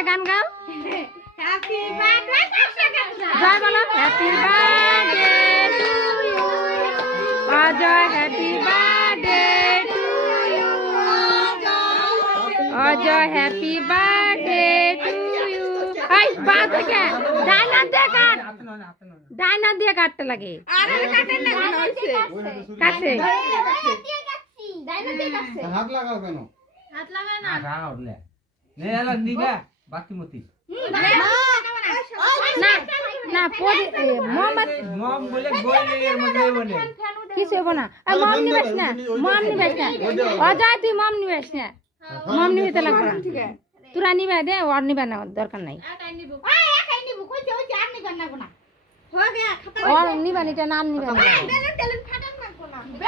সবাই গান গাও। হ্যাপি বার্থডে জয় বলো, happy birthday to you. Ajay happy birthday to you. Ajay happy birthday to you. এই বা থেকে ডাইনার দিয়ে কাট, ডাইনার দিয়ে কাটতে লাগে। আরে কাটেন না কেন হইছে কাটছে হাত লাগাও কেন? হাত লাগা না রাগাও লে নে এলা নিবা বাকি মতি না না মোহাম্মদ মম বলে বলে এর মধ্যে বলে কিছু হবো না। মম নিবেশ না, মম নিবেশ না। অজয় তুই মম নিবেশ না, মম নিবে তো লাগবে না। তোরা নিবে দে, ওর নিবে না, দরকার নাই। একাই নিব একাই নিব কই যে ওই যে আর নিবেন না কোনা হয়ে গয়া খাতা ওর নিবে না, এটা নাম নিবে না। বেলুন টেলুন ফাটান না কোনা